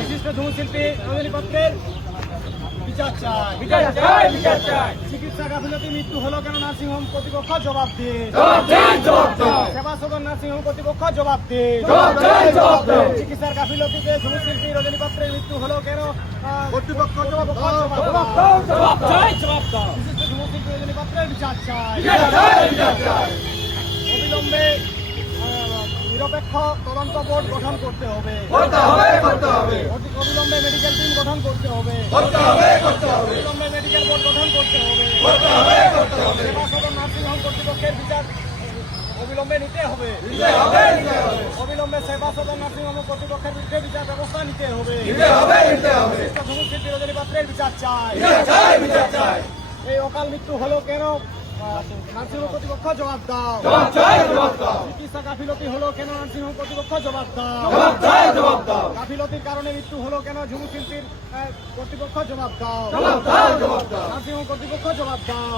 বিশিষ্ট ঝুমুর শিল্পী রজনী পাত্রের বিচার চাই। চিকিৎসা গাফিলতি মৃত্যু হলো কেন নার্সিংহোম কর্তৃপক্ষ জবাব দিয়ে। সেবা সদন নার্সিংহোম কর্তৃপক্ষ জবাব দিয়ে। চিকিৎসার গাফিলতিতে ঝুমুর শিল্পী রজনী পাত্রের মৃত্যু হলো কেন কর্তৃপক্ষ জবাব বিশিষ্ট ঝুমুর শিল্পী রজনী পাত্রের বিচার চাই। অবিলম্বে নিরপেক্ষ তদন্ত বোর্ড গঠন করতে হবে। অবিলম্বে মেডিকেল টিম গঠন করতে হবে। অবিলম্বে মেডিকেল বোর্ড গঠন করতে হবে। সেবা সদন নার্সিংহোম কর্তৃপক্ষের বিচার অবিলম্বে নিতে হবে। অবিলম্বে সেবা সদন নার্সিংহোম কর্তৃপক্ষের বিরুদ্ধে বিচার ব্যবস্থা নিতে হবে। ঝুমুর শিল্পী রজনী পাত্রের বিচার চাই। এই অকাল মৃত্যু হলো কেন নার্সিংহোম কর্তৃপক্ষ জবাব দাও। চিকিৎসা গাফিলতি হলো কেন নার্সিংহোম কর্তৃপক্ষ জবাব দাও। গাফিলতির কারণে মৃত্যু হলো কেন ঝুমুর শিল্পীর কর্তৃপক্ষ জবাব দাও। নার্সিংহোম কর্তৃপক্ষ জবাব দাও।